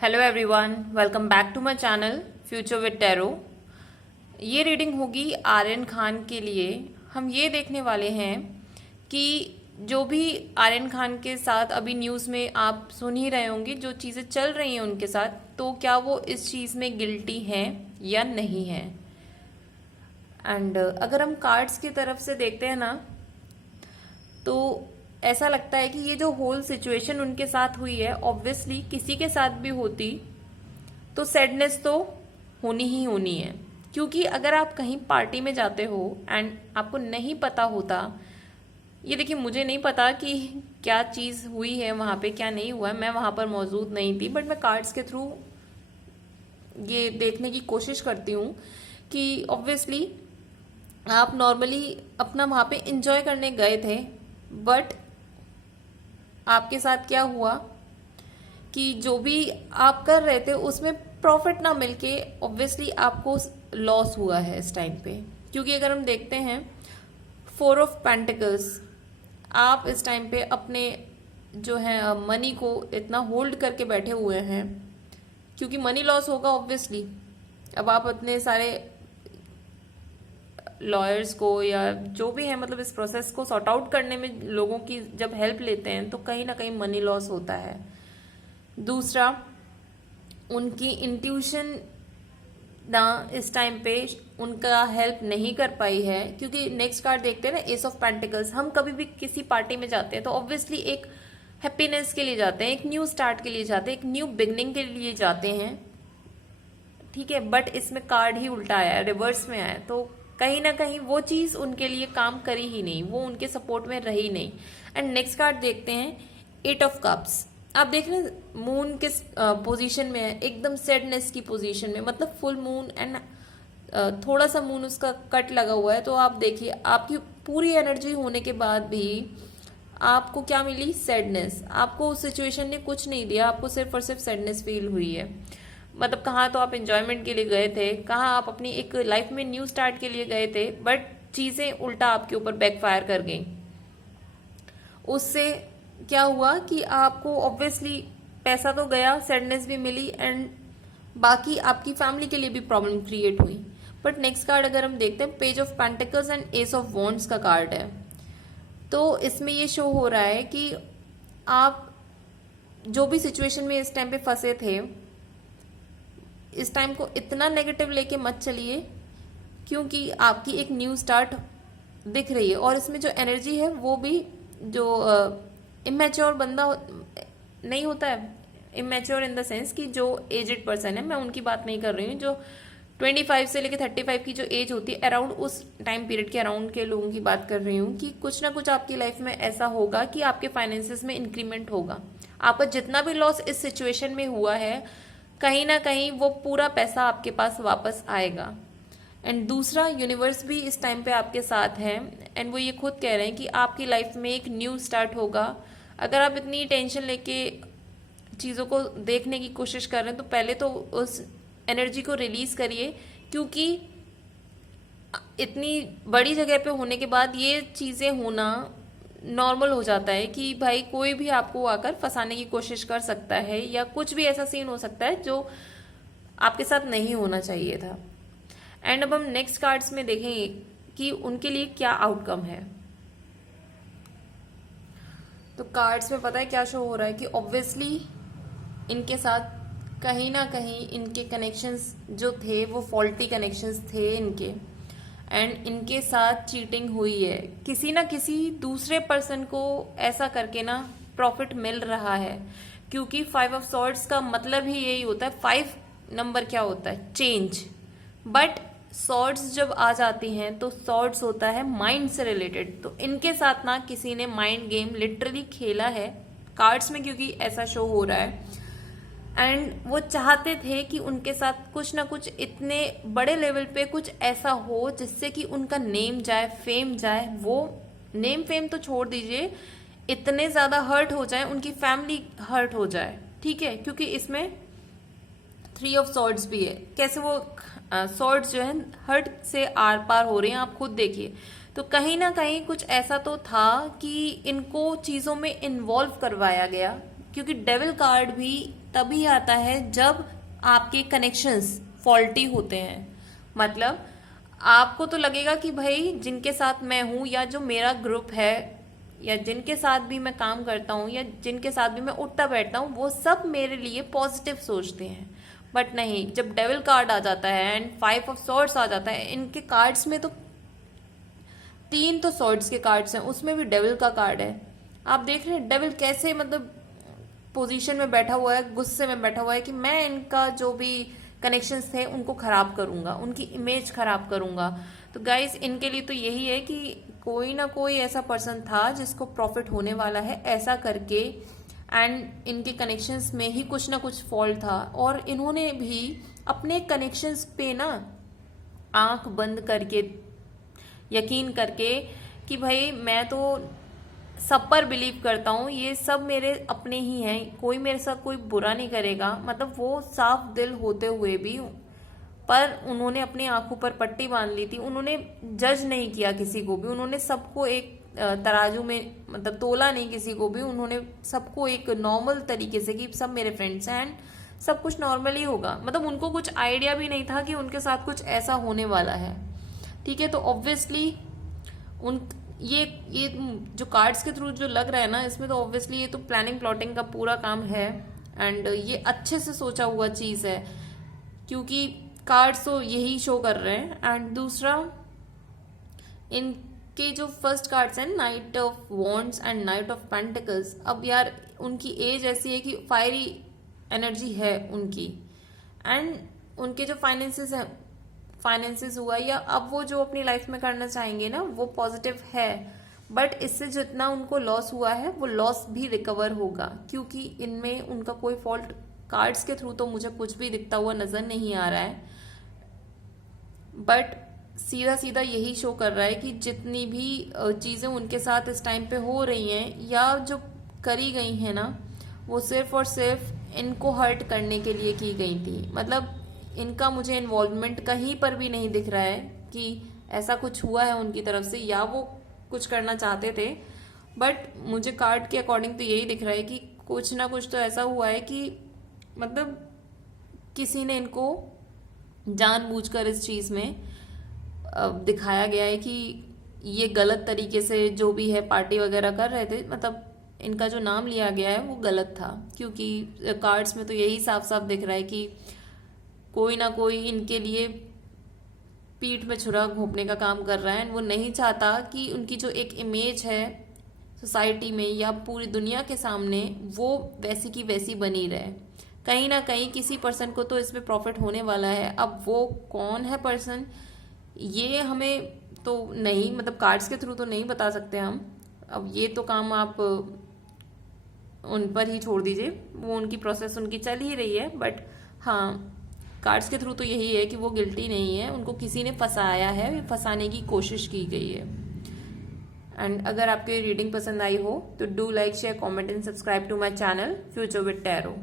Hello everyone, welcome back to my channel future with tarot. ये reading होगी आर्यन खान के लिए। हम ये देखने वाले हैं कि जो भी आर्यन खान के साथ अभी न्यूज़ में आप सुन ही रहे होंगे, जो चीज़ें चल रही हैं उनके साथ, तो क्या वो इस चीज़ में गिल्टी हैं या नहीं हैं। एंड अगर हम कार्ड्स की तरफ से देखते हैं ना, तो ऐसा लगता है कि ये जो होल सिचुएशन उनके साथ हुई है, ऑब्वियसली किसी के साथ भी होती तो सैडनेस तो होनी ही होनी है। क्योंकि अगर आप कहीं पार्टी में जाते हो एंड आपको नहीं पता होता, ये देखिए मुझे नहीं पता कि क्या चीज़ हुई है वहाँ पे, क्या नहीं हुआ है, मैं वहाँ पर मौजूद नहीं थी, बट मैं कार्ड्स के थ्रू ये देखने की कोशिश करती हूँ कि ऑब्वियसली आप नॉर्मली अपना वहाँ पे इंजॉय करने गए थे, बट आपके साथ क्या हुआ कि जो भी आप कर रहे थे उसमें प्रॉफिट ना मिलके ऑब्वियसली आपको लॉस हुआ है इस टाइम पे। क्योंकि अगर हम देखते हैं 4 ऑफ पेंटिकल्स, आप इस टाइम पे अपने जो है मनी को इतना होल्ड करके बैठे हुए हैं क्योंकि मनी लॉस होगा ऑब्वियसली। अब आप इतने सारे लॉयर्स को या जो भी है, मतलब इस प्रोसेस को सॉर्ट आउट करने में लोगों की जब हेल्प लेते हैं तो कहीं ना कहीं मनी लॉस होता है। दूसरा, उनकी इंट्यूशन ना इस टाइम पे उनका हेल्प नहीं कर पाई है। क्योंकि नेक्स्ट कार्ड देखते हैं ना, एस ऑफ पेंटिकल्स। हम कभी भी किसी पार्टी में जाते हैं तो ऑब्वियसली एक हैप्पीनेस के लिए जाते हैं, एक न्यू स्टार्ट के लिए जाते हैं, एक न्यू बिगनिंग के लिए जाते हैं, ठीक है। बट इसमें कार्ड ही उल्टा आया है, रिवर्स में आया है, तो कहीं ना कहीं वो चीज उनके लिए काम करी ही नहीं, वो उनके सपोर्ट में रही नहीं। एंड नेक्स्ट कार्ड देखते हैं, 8 ऑफ कप्स। आप देख रहे हैं मून किस पोजीशन में है, एकदम सैडनेस की पोजीशन में, मतलब फुल मून एंड थोड़ा सा मून उसका कट लगा हुआ है। तो आप देखिए आपकी पूरी एनर्जी होने के बाद भी आपको क्या मिली, सैडनेस। आपको उस सिचुएशन ने कुछ नहीं दिया, आपको सिर्फ और सिर्फ सैडनेस फील हुई है। मतलब कहाँ तो आप एंजॉयमेंट के लिए गए थे, कहाँ आप अपनी एक लाइफ में न्यू स्टार्ट के लिए गए थे, बट चीज़ें उल्टा आपके ऊपर बैकफायर कर गई। उससे क्या हुआ कि आपको ऑब्वियसली पैसा तो गया, सैडनेस भी मिली, एंड बाकी आपकी फैमिली के लिए भी प्रॉब्लम क्रिएट हुई। बट नेक्स्ट कार्ड अगर हम देखते हैं, page of pentacles and S of wands का कार्ड है। तो इसमें ये शो हो रहा है कि आप जो भी सिचुएशन में इस टाइम पे फंसे थे, इस टाइम को इतना नेगेटिव लेके मत चलिए, क्योंकि आपकी एक न्यू स्टार्ट दिख रही है। और इसमें जो एनर्जी है वो भी जो इमेच्योर बंदा नहीं होता है, इमेच्योर इन द सेंस कि जो एजेड पर्सन है, मैं उनकी बात नहीं कर रही हूँ, जो 25 से लेकर 35 की जो एज होती है, अराउंड उस टाइम पीरियड के अराउंड के लोगों की बात कर रही हूँ कि कुछ ना कुछ आपकी लाइफ में ऐसा होगा कि आपके फाइनेंसेस में इंक्रीमेंट होगा। आपका जितना भी लॉस इस सिचुएशन में हुआ है, कहीं ना कहीं वो पूरा पैसा आपके पास वापस आएगा। एंड दूसरा, यूनिवर्स भी इस टाइम पे आपके साथ है, एंड वो ये खुद कह रहे हैं कि आपकी लाइफ में एक न्यू स्टार्ट होगा। अगर आप इतनी टेंशन लेके चीज़ों को देखने की कोशिश कर रहे हैं तो पहले तो उस एनर्जी को रिलीज करिए, क्योंकि इतनी बड़ी जगह पे होने के बाद ये चीज़ें होना नॉर्मल हो जाता है कि भाई कोई भी आपको आकर फंसाने की कोशिश कर सकता है, या कुछ भी ऐसा सीन हो सकता है जो आपके साथ नहीं होना चाहिए था। एंड अब हम नेक्स्ट कार्ड्स में देखेंगे कि उनके लिए क्या आउटकम है। तो कार्ड्स में पता है क्या शो हो रहा है कि ऑब्वियसली इनके साथ कहीं ना कहीं इनके कनेक्शंस जो थे वो फॉल्टी कनेक्शंस थे इनके, एंड इनके साथ चीटिंग हुई है। किसी ना किसी दूसरे पर्सन को ऐसा करके ना प्रॉफिट मिल रहा है, क्योंकि 5 ऑफ सॉर्ड्स का मतलब ही यही होता है। 5 नंबर क्या होता है, चेंज। बट सॉर्ड्स जब आ जाती हैं तो सॉर्ड्स होता है माइंड से रिलेटेड। तो इनके साथ ना किसी ने माइंड गेम लिटरली खेला है कार्ड्स में, क्योंकि ऐसा शो हो रहा है। एंड वो चाहते थे कि उनके साथ कुछ ना कुछ इतने बड़े लेवल पे कुछ ऐसा हो जिससे कि उनका नेम जाए, फेम जाए। वो नेम फेम तो छोड़ दीजिए, इतने ज़्यादा हर्ट हो जाए, उनकी फैमिली हर्ट हो जाए, ठीक है। क्योंकि इसमें 3 ऑफ सॉर्ड्स भी है। कैसे वो सॉर्ड्स जो है हर्ट से आर पार हो रहे हैं, आप खुद देखिए। तो कहीं ना कहीं कुछ ऐसा तो था कि इनको चीज़ों में इन्वॉल्व करवाया गया क्योंकि डेविल कार्ड भी तभी आता है जब आपके कनेक्शंस फॉल्टी होते हैं। मतलब आपको तो लगेगा कि भाई जिनके साथ मैं हूँ या जो मेरा ग्रुप है या जिनके साथ भी मैं काम करता हूँ या जिनके साथ भी मैं उठता बैठता हूँ वो सब मेरे लिए पॉजिटिव सोचते हैं। बट नहीं, जब डेविल कार्ड आ जाता है एंड 5 ऑफ सॉर्ड्स आ जाता है, इनके कार्ड्स में तो 3 तो सॉर्ड्स के कार्ड्स हैं, उसमें भी डेविल का कार्ड है। आप देख रहे हैं डेविल कैसे मतलब पोजीशन में बैठा हुआ है, गुस्से में बैठा हुआ है कि मैं इनका जो भी कनेक्शंस थे उनको खराब करूंगा, उनकी इमेज खराब करूंगा। तो गाइस इनके लिए तो यही है कि कोई ना कोई ऐसा पर्सन था जिसको प्रॉफिट होने वाला है ऐसा करके, एंड इनके कनेक्शंस में ही कुछ ना कुछ फॉल्ट था और इन्होंने भी अपने कनेक्शंस पे ना आंख बंद करके यकीन करके कि भाई मैं तो सब पर बिलीव करता हूँ, ये सब मेरे अपने ही हैं, कोई मेरे साथ कोई बुरा नहीं करेगा। मतलब वो साफ दिल होते हुए भी पर उन्होंने अपनी आंखों पर पट्टी बांध ली थी। उन्होंने जज नहीं किया किसी को भी, उन्होंने सबको एक तराजू में मतलब तोला नहीं किसी को भी, उन्होंने सबको एक नॉर्मल तरीके से कि सब मेरे फ्रेंड्स हैं एंड सब कुछ नॉर्मल ही होगा। मतलब उनको कुछ आइडिया भी नहीं था कि उनके साथ कुछ ऐसा होने वाला है। ठीक है, तो ऑब्वियसली उन ये जो कार्ड्स के थ्रू जो लग रहा है ना, इसमें तो ऑब्वियसली ये तो प्लानिंग प्लॉटिंग का पूरा काम है एंड ये अच्छे से सोचा हुआ चीज है, क्योंकि कार्ड्स तो यही शो कर रहे हैं। एंड दूसरा, इनके जो फर्स्ट कार्ड्स हैं night of wands and night of pentacles, अब यार उनकी एज ऐसी है कि फायरी एनर्जी है उनकी, एंड उनके जो फाइनेंसेस हुआ या अब वो जो अपनी लाइफ में करना चाहेंगे ना वो पॉजिटिव है। बट इससे जितना उनको लॉस हुआ है वो लॉस भी रिकवर होगा, क्योंकि इनमें उनका कोई फॉल्ट कार्ड्स के थ्रू तो मुझे कुछ भी दिखता हुआ नजर नहीं आ रहा है। बट सीधा सीधा यही शो कर रहा है कि जितनी भी चीजें उनके साथ इस टाइम पे हो रही हैं या जो करी गई हैं ना, वो सिर्फ और सिर्फ इनको हर्ट करने के लिए की गई थी। मतलब इनका मुझे इन्वॉल्वमेंट कहीं पर भी नहीं दिख रहा है कि ऐसा कुछ हुआ है उनकी तरफ से या वो कुछ करना चाहते थे। बट मुझे कार्ड के अकॉर्डिंग तो यही दिख रहा है कि कुछ ना कुछ तो ऐसा हुआ है कि मतलब किसी ने इनको जानबूझकर इस चीज में दिखाया गया है कि ये गलत तरीके से जो भी है पार्टी वगैरह कर रहे थे, मतलब इनका जो नाम लिया गया है वो गलत था। क्योंकि कार्ड्स में तो यही साफ साफ दिख रहा है कि कोई ना कोई इनके लिए पीठ में छुरा घोंपने का काम कर रहा है। वो नहीं चाहता कि उनकी जो एक इमेज है सोसाइटी में या पूरी दुनिया के सामने वो वैसी की वैसी बनी रहे। कहीं ना कहीं किसी पर्सन को तो इसमें प्रॉफिट होने वाला है। अब वो कौन है पर्सन ये हमें तो नहीं, मतलब कार्ड्स के थ्रू तो नहीं बता सकते हम। अब ये तो काम आप उन पर ही छोड़ दीजिए, वो उनकी प्रोसेस उनकी चल ही रही है। बट हाँ, कार्ड्स के थ्रू तो यही है कि वो गिल्टी नहीं है, उनको किसी ने फंसाया है, फंसाने की कोशिश की गई है। एंड अगर आपको ये रीडिंग पसंद आई हो तो do like share comment and subscribe to my channel future with tarot.